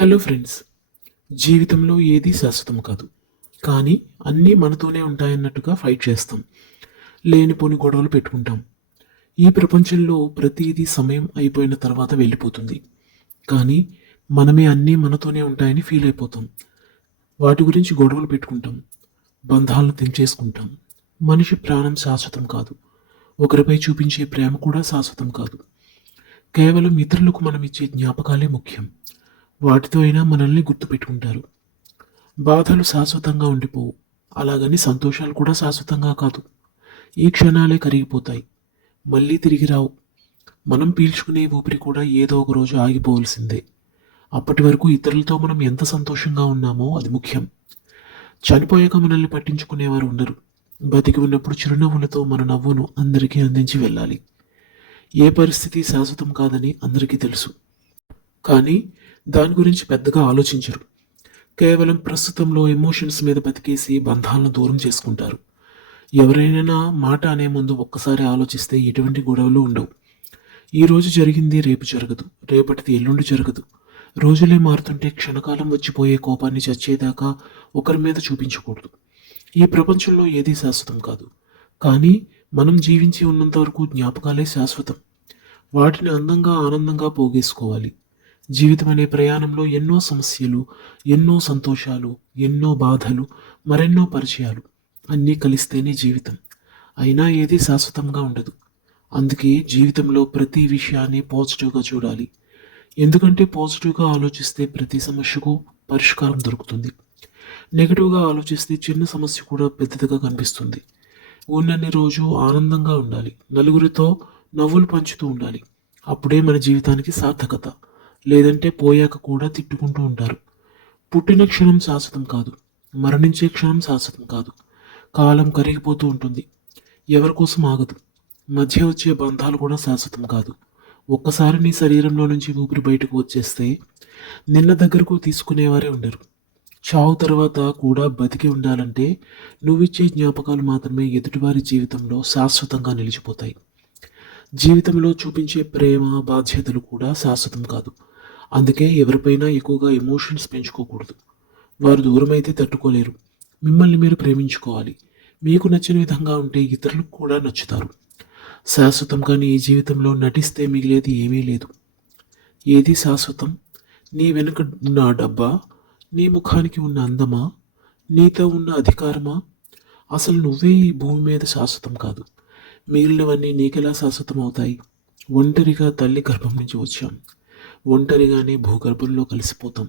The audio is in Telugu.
హలో ఫ్రెండ్స్ జీవితంలో ఏది శాశ్వతం కాదు. కానీ అన్నీ మనతోనే ఉంటాయన్నట్టుగా ఫైట్ చేస్తాం. లేనిపోని గొడవలు పెట్టుకుంటాం. ఈ ప్రపంచంలో ప్రతిదీ సమయం అయిపోయిన తర్వాత వెళ్ళిపోతుంది. కానీ మనమే అన్నీ మనతోనే ఉంటాయని ఫీల్ అయిపోతాం. వాటి గురించి గొడవలు పెట్టుకుంటాం. బంధాలను తెంచేసుకుంటాం. మనిషి ప్రాణం శాశ్వతం కాదు. ఒకరిపై చూపించే ప్రేమ కూడా శాశ్వతం కాదు. కేవలం ఇతరులకు మనం ఇచ్చే జ్ఞాపకాలే ముఖ్యం. వాటితో అయినా మనల్ని గుర్తుపెట్టుకుంటారు. బాధలు శాశ్వతంగా ఉండిపోవు. అలాగని సంతోషాలు కూడా శాశ్వతంగా కాదు. ఈ క్షణాలే కరిగిపోతాయి. మళ్ళీ తిరిగి రావు. మనం పీల్చుకునే ఊపిరి కూడా ఏదో ఒక రోజు ఆగిపోవలసిందే. అప్పటి వరకు ఇతరులతో మనం ఎంత సంతోషంగా ఉన్నామో అది ముఖ్యం. చనిపోయాక మనల్ని పట్టించుకునేవారు ఉండరు. బతికి ఉన్నప్పుడు చిరునవ్వులతో మన నవ్వును అందరికీ అందించి వెళ్ళాలి. ఏ పరిస్థితి శాశ్వతం కాదని అందరికీ తెలుసు. కానీ దాని గురించి పెద్దగా ఆలోచించరు. కేవలం ప్రస్తుతంలో ఎమోషన్స్ మీద బతికేసి బంధాలను దూరం చేసుకుంటారు. ఎవరైనా మాట అనే ముందు ఒక్కసారి ఆలోచిస్తే ఎటువంటి గొడవలు ఉండవు. ఈ రోజు జరిగింది రేపు జరగదు. రేపటిది ఎల్లుండి జరగదు. రోజులే మారుతుంటే క్షణకాలం వచ్చిపోయే కోపాన్ని చచ్చేదాకా ఒకరి మీద చూపించకూడదు. ఈ ప్రపంచంలో ఏదీ శాశ్వతం కాదు. కానీ మనం జీవించి ఉన్నంత వరకు జ్ఞాపకాలే శాశ్వతం. వాటిని అందంగా ఆనందంగా పోగేసుకోవాలి. జీవితం అనే ప్రయాణంలో ఎన్నో సమస్యలు ఎన్నో సంతోషాలు ఎన్నో బాధలు మరెన్నో పరిచయాలు అన్నీ కలిస్తేనే జీవితం. అయినా ఏది శాశ్వతంగా ఉండదు. అందుకే జీవితంలో ప్రతి విషయాన్ని పాజిటివ్గా చూడాలి. ఎందుకంటే పాజిటివ్గా ఆలోచిస్తే ప్రతి సమస్యకు పరిష్కారం దొరుకుతుంది. నెగిటివ్గా ఆలోచిస్తే చిన్న సమస్య కూడా పెద్దదిగా కనిపిస్తుంది. ఉన్నన్ని రోజు ఆనందంగా ఉండాలి. నలుగురితో నవ్వులు పంచుతూ ఉండాలి. అప్పుడే మన జీవితానికి సార్థకత. లేదంటే పోయాక కూడా తిట్టుకుంటూ ఉంటారు. పుట్టిన క్షణం శాశ్వతం కాదు. మరణించే క్షణం శాశ్వతం కాదు. కాలం కరిగిపోతూ ఉంటుంది. ఎవరి కోసం ఆగదు. మధ్య వచ్చే బంధాలు కూడా శాశ్వతం కాదు. ఒక్కసారి నీ శరీరంలో నుంచి ఊపిరి బయటకు వచ్చేస్తే నిన్న దగ్గరకు తీసుకునేవారే ఉండరు. చావు తర్వాత కూడా బతికి ఉండాలంటే నువ్విచ్చే జ్ఞాపకాలు మాత్రమే ఎదుటివారి జీవితంలో శాశ్వతంగా నిలిచిపోతాయి. జీవితంలో చూపించే ప్రేమ బాధ్యతలు కూడా శాశ్వతం కాదు. అందుకే ఎవరిపైనా ఎక్కువగా ఎమోషన్స్ పెంచుకోకూడదు. వారు దూరమైతే తట్టుకోలేరు. మిమ్మల్ని మీరు ప్రేమించుకోవాలి. మీకు నచ్చిన విధంగా ఉంటే ఇతరులకు కూడా నచ్చుతారు. శాశ్వతం కానీ ఈ జీవితంలో నటిస్తే మిగిలేది ఏమీ లేదు. ఏది శాశ్వతం? నీ వెనుక ఉన్న డబ్బా? నీ ముఖానికి ఉన్న అందమా? నీతో ఉన్న అధికారమా? అసలు నువ్వే ఈ భూమి మీద శాశ్వతం కాదు. మిగిలినవన్నీ నీకెలా శాశ్వతం అవుతాయి ఒంటరిగా తల్లి గర్భం నుంచి వచ్చాం. ఒంటరిగానే భూగర్భంలో కలిసిపోతాం.